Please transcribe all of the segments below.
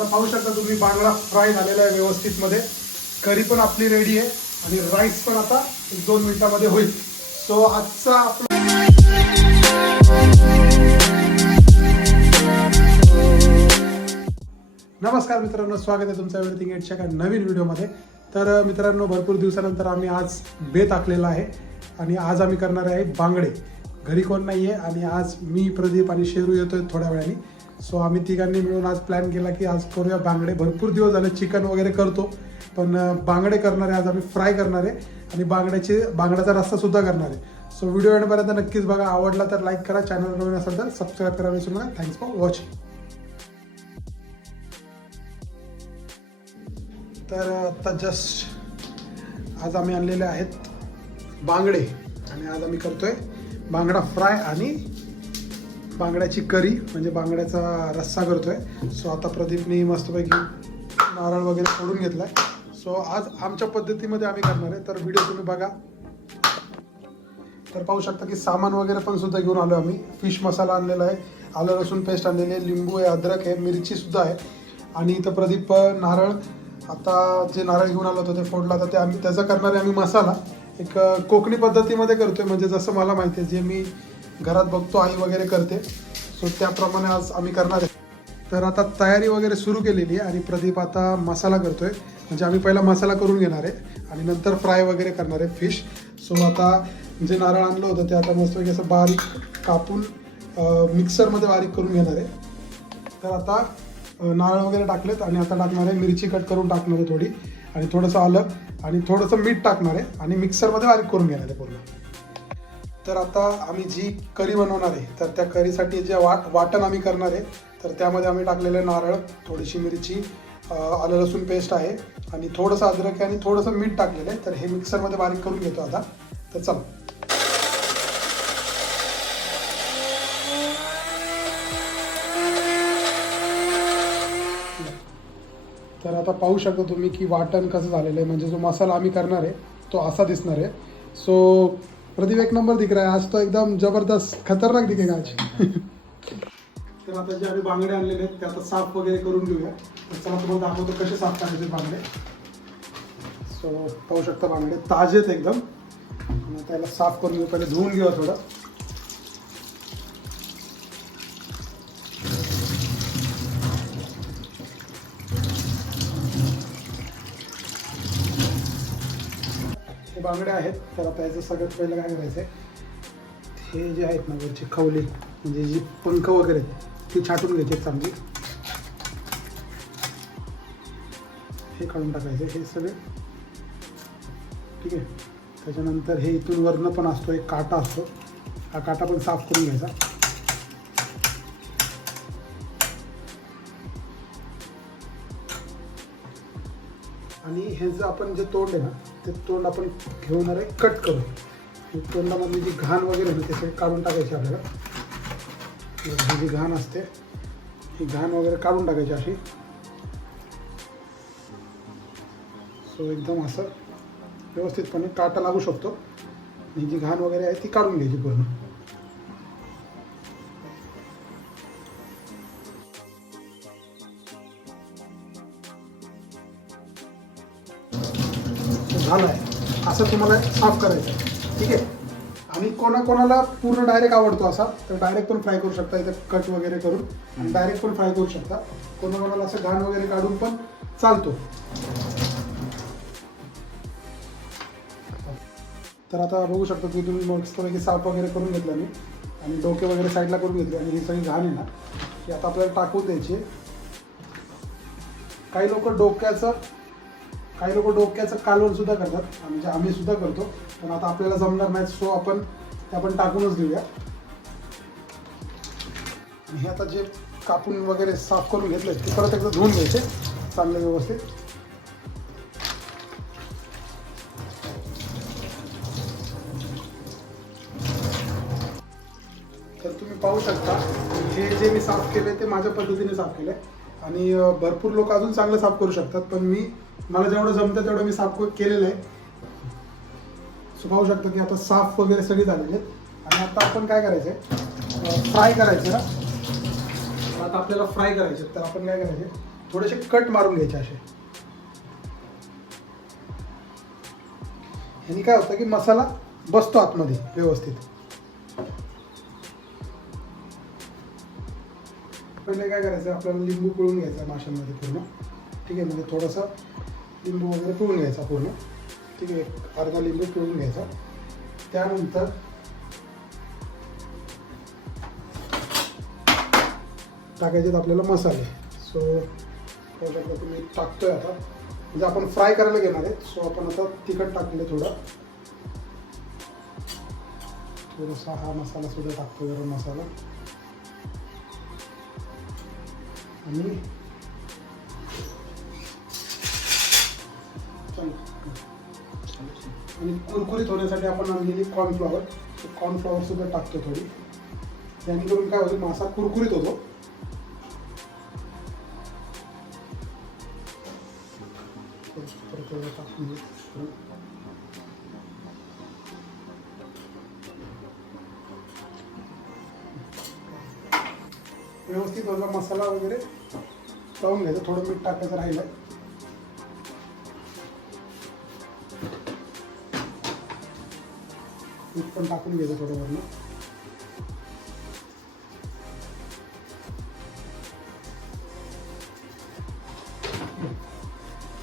आता पाहू शकता तुम्ही बांगडा फ्राय झालेला आहे व्यवस्थित मध्ये करी पण आपली रेडी आहे आणि राईस पण आता एक दोन मिनिटामध्ये होईल. सो आजचा आपला नमस्कार मित्रांनो स्वागत आहे तुमचं एव्हरीथिंग एटच्या एका नवीन व्हिडिओमध्ये. तर मित्रांनो भरपूर दिवसानंतर आम्ही आज बेत आखलेला आहे आणि आज आम्ही करणार आहे बांगडे. घरी कोण नाही आहे आणि आज मी प्रदीप आणि शेरू येतोय थोड्या वेळाने. सो आम्ही तिघांनी मिळून आज प्लॅन केला की आज करूया बांगडे. भरपूर दिवस झाले चिकन वगैरे करतो पण बांगडे करणारे आज आम्ही फ्राय करणार आहे आणि बांगड्याचे बांगड्याचा रस्ता सुद्धा करणार आहे. सो व्हिडिओ एंडपर्यंत नक्कीच बघा. आवडला तर लाईक करा. चॅनल नवीन असेल तर सबस्क्राईब करा. विसरू नका. थँक्स फॉर वॉचिंग तर आता जस्ट आज आम्ही आणलेले आहेत बांगडे. आणि आज आम्ही करतोय बांगडा फ्राय आणि बांगड्याची करी म्हणजे बांगड्याचा रस्सा करतोय. सो आता प्रदीपने मस्तपैकी नारळ वगैरे फोडून घेतलाय. सो आज आमच्या पद्धतीमध्ये आम्ही करणार आहे. तर व्हिडिओ तुम्ही बघा. तर पाहू शकता की सामान वगैरे पण सुद्धा घेऊन आलो आम्ही. फिश मसाला आणलेला आहे. आलं लसूण पेस्ट आणलेली आहे. लिंबू आहे अद्रक आहे मिरची सुद्धा आहे. आणि इथं प्रदीप नारळ. आता जे नारळ घेऊन आलो होतो ते फोडला तर ते आम्ही त्याचा करणारे आम्ही मसाला. एक कोकणी पद्धतीमध्ये करतोय. म्हणजे जसं मला माहिती आहे जे मी घरात बघतो आई वगैरे करते. सो त्याप्रमाणे आज आम्ही करणार आहे. तर आता तयारी वगैरे सुरू केलेली आहे आणि प्रदीप आता मसाला करतो आहे म्हणजे आम्ही पहिला मसाला करून घेणार आहे आणि नंतर फ्राय वगैरे करणार आहे फिश. सो आता जे नारळ आणलं होतं ते आता मस्तपैकी असं बारीक कापून मिक्सरमध्ये बारीक करून घेणार आहे. तर आता नारळ वगैरे टाकलेत आणि आता टाकणार आहे मिरची कट करून टाकणार आहे थोडी. आणि थोडंसं आलं आणि थोडंसं मीठ टाकणार आहे आणि मिक्सरमध्ये बारीक करून घेणार आहे पूर्ण. तर आता आम्ही जी करी बनवणार आहे तर त्या करीसाठी जे वाट वाटण आम्ही करणार आहे तर त्यामध्ये आम्ही टाकलेलं नारळ थोडीशी मिरची आलं लसूण पेस्ट आहे आणि थोडंसं अद्रक आहे आणि थोडंसं मीठ टाकलेलं आहे तर हे मिक्सरमध्ये बारीक करून घेतो आता. तर चला. तर आता पाहू शकता तुम्ही की वाटण कसं झालेलं आहे म्हणजे जो मसाला आम्ही करणार आहे तो असा दिसणार आहे. सो प्रदीप एक नंबर दिख रहा है। आज तो एकदम जबरदस्त खतरनाक दिखेगा आज। तर आता जे आम्ही बांगडे आणलेले आहेत ते आता साफ वगैरे करून घेऊया. तर चला तुम्हाला दाखवतो कसे साफ करायचे बांगडे. सो पाहू शकता बांगडे ताजे आहेत एकदम त्याला साफ करून घेऊ. पहिले धुवून घेऊया थोडं. बांगड्या आहेत तर आता याचं सगळ्यात पहिलं काय करायचं आहे हे जे आहेत ना वरची खवली म्हणजे जी पंख वगैरे आहेत, ती छाटून घ्यायची चांगली. हे काढून टाकायचे हे सगळे. ठीक आहे? त्याच्यानंतर हे इथून वरनं पण असतो एक काटा असतो. हा काटा पण साफ करून घ्यायचा. आणि हे जे आपण जे तोंड आहे ना ते तोंड आपण घेऊन आहे कट करू तोंडामधली जी घाण वगैरे आहे ते काढून टाकायची आपल्याला. ही जी घाण असते ही घाण वगैरे काढून टाकायची अशी. सो एकदम असं व्यवस्थितपणे काटा लागू शकतो. ही जी घाण वगैरे आहे ती काढून घ्यायची पूर्ण. झालं आहे असं तुम्हाला साफ करायचं आहे. ठीक आहे? आणि कोणाकोणाला पूर्ण डायरेक्ट आवडतो असा तर डायरेक्ट पण फ्राय करू शकता इथं कट वगैरे करून. आणि डायरेक्ट पण फ्राय करू शकता. कोणाकोणाला असं घाण वगैरे काढून पण चालतो. तर आता बघू शकता की तुम्ही मस्तपैकी साफ वगैरे करून घेतलं मी. आणि डोके वगैरे साईडला करून घेतले आणि ही सगळी घाण आहे ना की आता आपल्याला टाकू द्यायची काही लोक डोक्याचं काही लोक डोक्याचं कालवण सुद्धा करतात. म्हणजे आम्ही सुद्धा करतो. पण आता आपल्याला जमणार नाही सो आपण ते आपण टाकूनच देऊया. आणि हे आता जे कापून वगैरे साफ करून घेतले ते परत एकदा धुवून घ्यायचे. चांगले व्यवस्थित. तर तुम्ही पाहू शकता हे जे मी साफ केले ते माझ्या पद्धतीने साफ केले आणि भरपूर लोक अजून चांगलं साफ करू शकतात पण मी मला जेवढं जमतं तेवढं मी साफ केलेलं आहे. सो पाहू शकता की आता साफ वगैरे सगळे झालेले आहेत. आणि आता आपण काय करायचं फ्राय करायचं. ना आता आपल्याला फ्राय करायचे तर आपण काय करायचे? थोडेसे कट मारून घ्यायचे असे. ह्यानी काय होतं की मसाला बसतो आतमध्ये व्यवस्थित. पहिले काय करायचं? आपल्याला लिंबू पिळून घ्यायचा माशांमध्ये पूर्ण. ठीक आहे म्हणजे थोडंसं लिंबू वगैरे पिळून घ्यायचा पूर्ण. ठीक आहे एक अर्धा लिंबू पिळून घ्यायचा. त्यानंतर टाकायचे आपल्याला मसाले. सो पाहू शकता तुम्ही टाकतोय आता. म्हणजे आपण फ्राय करायला घेणार आहे सो आपण आता तिखट टाकले थोडं. थोडासा हा मसाला सुद्धा टाकतो गरम मसाला. आणि आणि कुरकुरीत होण्यासाठी आपण आणलेली कॉर्नफ्लॉवर कॉर्नफ्लॉवर सुद्धा टाकतो थोडी. जेणेकरून काय होतं मासा कुरकुरीत होतो. व्यवस्थित वरला मसाला वगैरे लावून घ्यायचा थोडं मीठ टाकायचं राहिलं मीठ पण टाकून घ्यायचं थोडं वरनं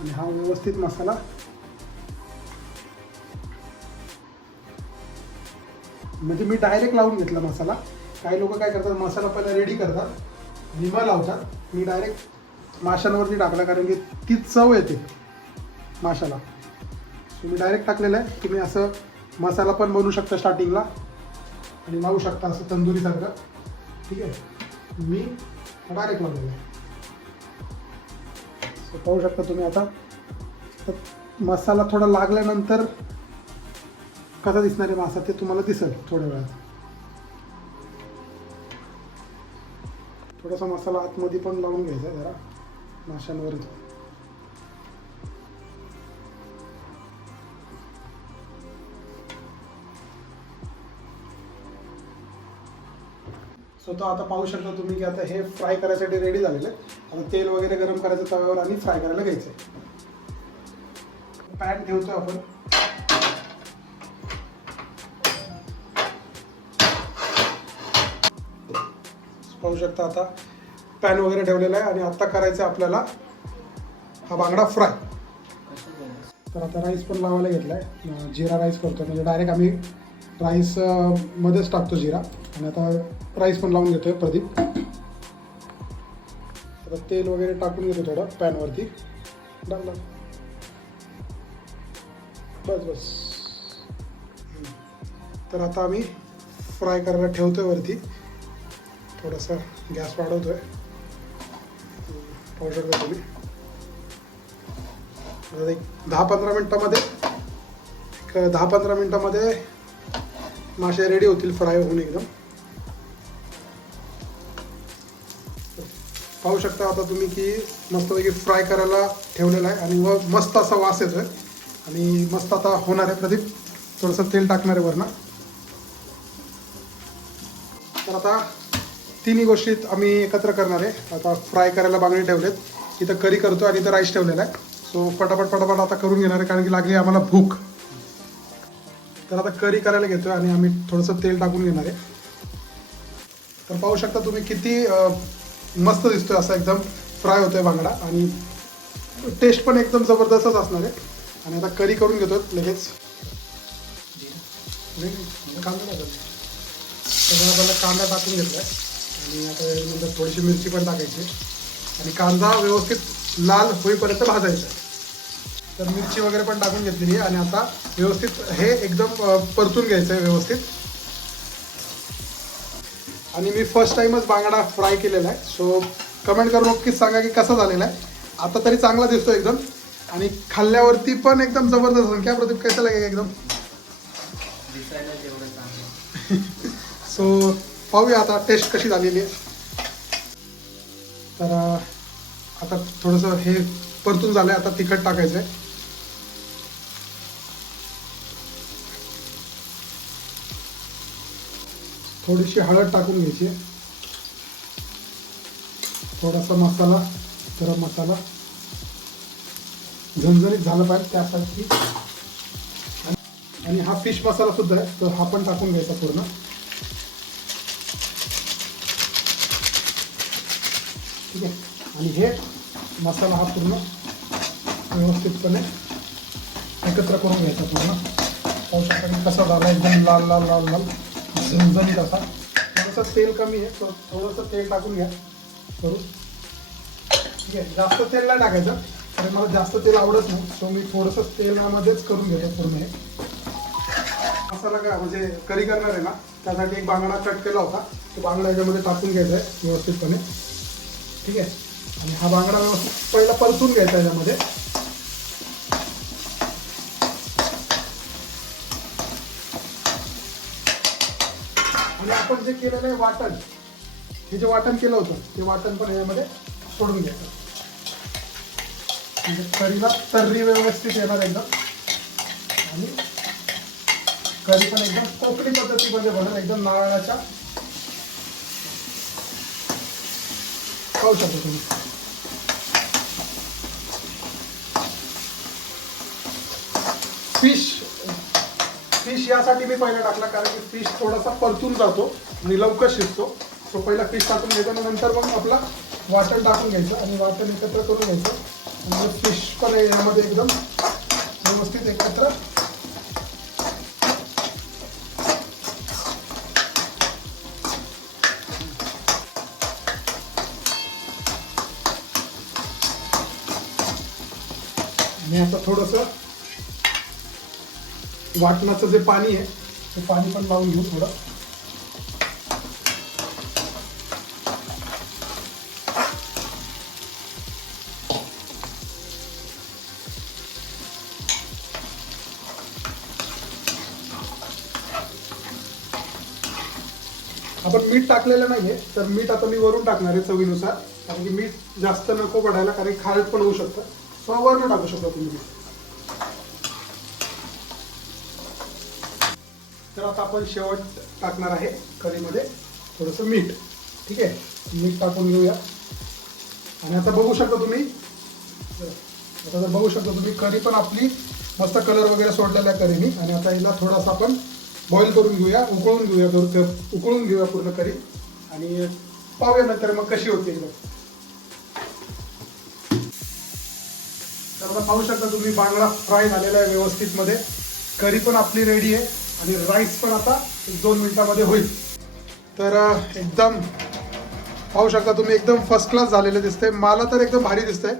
आणि हा व्यवस्थित मसाला. म्हणजे मी डायरेक्ट लावून घेतला मसाला. काही लोक काय करतात मसाला पहिला रेडी करतात. निमा लावतात. मी डायरेक्ट माशांवरती टाकला कारण की तीच चव येते. माशाला. सो मी डायरेक्ट टाकलेलं आहे. तुम्ही असं मसाला पण बनवू शकता स्टार्टिंगला आणि लावू शकता असं तंदुरीसारखं ठीक आहे? मी डायरेक्ट लावलेलं आहे सो पाहू शकता तुम्ही आता. तर मसाला थोडा लागल्यानंतर कसा दिसणार आहे मासा ते तुम्हाला दिसेल थोड्या वेळात. थोडासा मसाला आतमध्ये पण लावून घ्यायचा जरा. माशांवर सो तो आता पाहू शकता तुम्ही की आता हे फ्राय करायसाठी रेडी झालेलं आहे. आता तेल वगैरे गरम करायचं तव्यावर आणि फ्राय करायला घ्यायचं पॅन ठेवतो आपण. पाहू शकता आता पॅन वगैरे ठेवलेला आहे आणि आता करायचं आहे आपल्याला हा बांगडा फ्राय तर आता राईस पण लावायला घेतला आहे जिरा राईस करतो. म्हणजे डायरेक्ट आम्ही राईस मध्येच टाकतो जिरा. आणि आता राईस पण लावून घेतोय प्रदीप. आता तेल वगैरे टाकून घेतो थोडं पॅनवरती डाल बस बस. तर आता आम्ही फ्राय करायला ठेवतोय वरती. थोडासा गॅस वाढवतोय. पाहू शकता तुम्ही. एक दहा पंधरा मिनटामध्ये एक दहा पंधरा मिनटामध्ये मासे रेडी होतील फ्राय होऊन एकदम. पाहू शकता आता तुम्ही की मस्तपैकी फ्राय करायला ठेवलेला आहे आणि व मस्त असा वास येतोय. आणि मस्त आता होणार आहे प्रदीप. थोडंसं तेल टाकणार आहे वरनं. तर आता तिन्ही गोष्टीत आम्ही एकत्र करणार आहे. आता फ्राय करायला बांगडी ठेवलेत. इथं करी करतो आणि इथं राईस ठेवलेला आहे. सो पटापट पटापट आता करून घेणार आहे कारण की लागली आम्हाला भूक. तर आता करी करायला घेतोय आणि आम्ही थोडंसं तेल टाकून घेणार आहे. तर पाहू शकता तुम्ही किती मस्त दिसतोय असा एकदम फ्राय होतोय बांगडा. आणि टेस्ट पण एकदम जबरदस्तच असणार आहे. आणि आता करी करून घेतो लगेच. नाही, कांदा टाकायचा. आपल्याला कांदा टाकून घेतलाय. आणि आता नंतर थोडीशी मिरची पण टाकायची. आणि कांदा व्यवस्थित लाल होईपर्यंत भाजायचा. तर मिरची वगैरे पण टाकून घेतलेली आणि आता व्यवस्थित हे एकदम परतून घ्यायचं आहे व्यवस्थित. आणि मी फर्स्ट टाइमच बांगडा फ्राय केलेला आहे. सो कमेंट करून नक्कीच सांगा की कसा झालेला आहे. आता तरी चांगला दिसतो एकदम. आणि खाल्ल्यावरती पण एकदम जबरदस्त संख्या प्रदीप कसं लागेल एकदम? सो पाहूया आता टेस्ट कशी झालेली आहे. तर आता थोडंसं हे परतून झालं आहे आता तिखट टाकायचं आहे थोडीशी हळद टाकून घ्यायची. थोडासा मसाला गरम मसाला. झणझणीत झालं पाहिजे त्यासाठी. आणि- आणि हा फिश मसाला सुद्धा आहे तर हा पण टाकून घ्यायचा पूर्ण. ठीक आहे? आणि हे मसाला हा पूर्ण व्यवस्थितपणे एकत्र करून घ्यायचा पूर्ण. कसा झाला एकदम लाल लाल लाल लाल. झणझणीत असा थोडंसं तेल कमी आहे तर थोडंसं तेल टाकून घ्या. करू. ठीक आहे जास्त तेल नाही टाकायचं कारण मला जास्त तेल आवडत नाही सो मी थोडंसं तेलामध्येच करून घेतो पूर्ण हे. मसाला काय म्हणजे करी करणार आहे ना त्यासाठी एक बांगडा कट केला होता तो बांगडा याच्यामध्ये टाकून घ्यायचा आहे व्यवस्थितपणे. ठीक आहे आणि हा बांगडा व्यवस्थित पहिला परतून घ्यायचा याच्यामध्ये आपण जे केलेलं आहे वाटण हे जे वाटण केलं होतं ते वाटण पण यामध्ये सोडून घ्यायचं म्हणजे करीला तर्री व्यवस्थित येणार एकदम. आणि करी पण एकदम कोकणी पद्धतीमध्ये बनल एकदम नारळाच्या खाऊ शकता तुम्ही. फिश फिश यासाठी मी पहिला टाकला कारण की फिश थोडासा परतून जातो आणि लवकर शिजतो. तो पहिला फिश टाकून घ्यायचा आणि नंतर मग आपला वाटण टाकून घ्यायचं आणि वाटण एकत्र करून घ्यायचं. आणि फिश पण यामध्ये एकदम व्यवस्थित एकत्र आणि आता थोडंसं वाटणाचं जे पाणी आहे ते पाणी पण लावून घेऊ थोडं. आपण मीठ टाकलेलं नाहीये तर मीठ आता मी वरून टाकणार आहे चवीनुसार. कारण की मीठ जास्त नको पडायला कारण खारट पण होऊ शकतं. सो वरून टाकू शकता तुम्ही. मीठ तर आता आपण शेवट टाकणार आहे कढीमध्ये थोडंसं मीठ. ठीक आहे? मीठ टाकून घेऊया. आणि आता बघू शकता तुम्ही आता जर बघू शकता तुम्ही कढी पण आपली मस्त कलर वगैरे सोडलेला आहे कढीनी. आणि आता हिला थोडासा आपण बॉईल करून घेऊया उकळून घेऊया थोडं उकळून घेऊया पूर्ण करी आणि पाहूया नंतर मग कशी होते एकदम तर आता पाहू शकता तुम्ही बांगडा फ्राय झालेला आहे व्यवस्थित मध्ये करी पण आपली रेडी आहे. आणि राईस पण आता एक दोन मिनिटामध्ये होईल. तर एकदम पाहू शकता तुम्ही एकदम फर्स्ट क्लास झालेले दिसते मला तर एकदम भारी दिसतंय.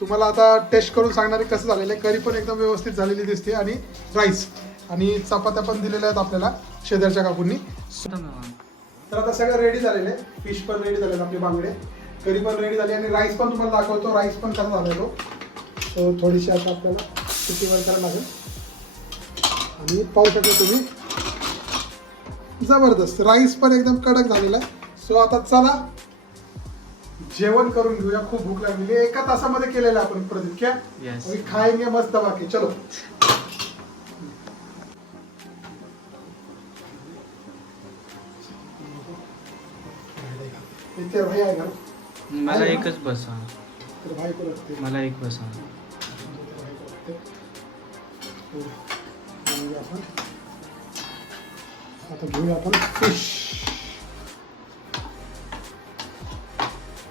तुम्हाला आता टेस्ट करून सांगणारे कसं झालेलं आहे. करी पण एकदम व्यवस्थित झालेली दिसते आणि राईस आणि चपात्या पण दिलेल्या आहेत आपल्याला शेजारच्या काकूंनी. तर आता सगळं रेडी झालेलं आहे. फिश पण रेडी झालेलं आपले बांगडे. करी पण रेडी झाली आणि राईस पण तुम्हाला दाखवतो. राईस पण कसा झालेलो थोडीशी आता आपल्याला सुट्टीवर करायला लागेल? आणि पाहू शकता तुम्ही. जबरदस्त. राईस पण एकदम कडक झालेला आहे. सो आता चला. जेवण करून घेऊया. खूप भूक लागलेली आहे. एका तासामध्ये केलेलं आपण प्रदीप क्या Yes. खाएंगे मस्त बाकी. चलो. इथे भाई आहे का? मला एकच बसा तर भाई. मला एक बसा घेऊया आपण. आता घेऊया आपण फिश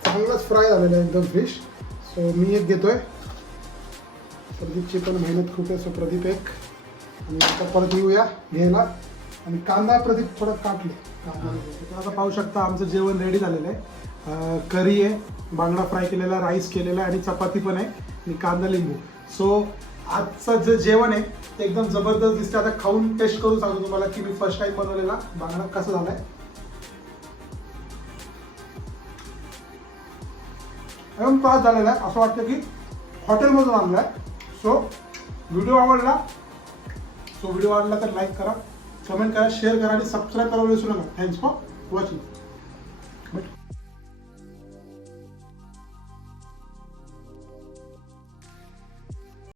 चांगलाच फ्राय झालेला आहे एकदम फिश सो मी एक घेतोय. प्रदीपची पण मेहनत खूप आहे. सो प्रदीप एक. आणि आता परत येऊया घ्यायला. आणि कांदा प्रदीप थोडं काटले. कांदा आता पाहू शकता आमचं जेवण रेडी झालेलं आहे. करी आहे. बांगडा फ्राय केलेला राईस केलेला आहे आणि चपाती पण आहे. आणि कांदा लिंबू. सो आजचं जे जेवण आहे ते एकदम जबरदस्त दिसतं आता खाऊन टेस्ट करून सांगतो तुम्हाला की मी फर्स्ट टाइम बनवलेला. बांगडा कसा झालंय. एकदम त्रास झालेला आहे. असं वाटतं की हॉटेलमधून आणलाय. सो व्हिडिओ आवडला. सो व्हिडिओ आवडला तर लाईक करा कमेंट करा शेअर करा आणि सबस्क्राईब करायला विसरू नका. Thanks for watching